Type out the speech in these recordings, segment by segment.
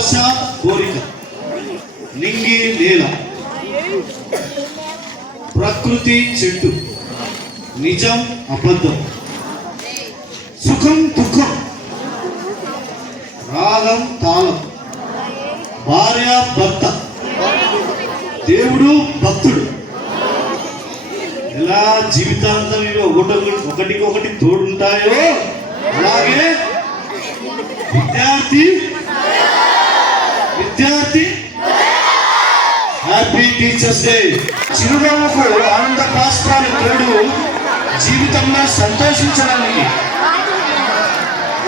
ఆశ కోరిక, నింగి నేల, ప్రకృతి చెట్టు, నిజం అబద్ధం, సుఖం దుఃఖం, రాగం తాళం, భార్య భర్త, దేవుడు భక్తుడు. ఎలా జీవితాంతం ఇవి ఒకటికొకటి తోడుంటాయో అలాగే విద్యార్థి హ్యాపీ టీచర్స్ డే. చిరునవ్వుకు ఆనంద బాష్పాలు తోడు జీవితంలో సంతోషించడానికి,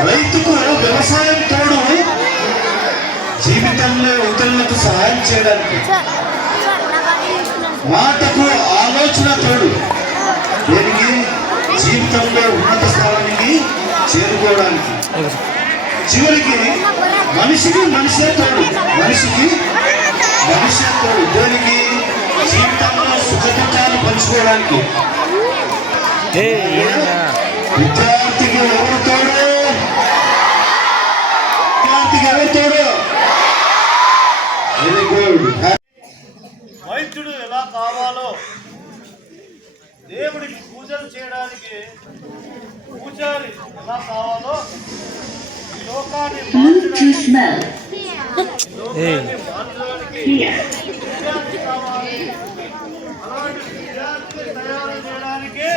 రైతుకు వ్యవసాయం తోడు జీవితంలో ఇతరులకు సహాయం చేయడానికి, మాటకు ఆలోచన తోడు దేనికి జీవితంలో ఉన్నత స్థానానికి చేరుకోవడానికి, చివరికి మనిషికి మనిషే తోడు దేనికి జీవితంలో సుఖదుఖాలు పంచుకోవడానికి. విద్యార్థికి ఎవరు తోడు? Very good. వైద్యుడు ఎలా కావాలో దేవుడికి పూజలు చేయడానికి పూజారి ఎలా కావాలో ఈ లోకాన్ని మార్చడానికి విద్యార్థి కావాలి. అలాంటి విద్యార్థిని తయారు చేయడానికి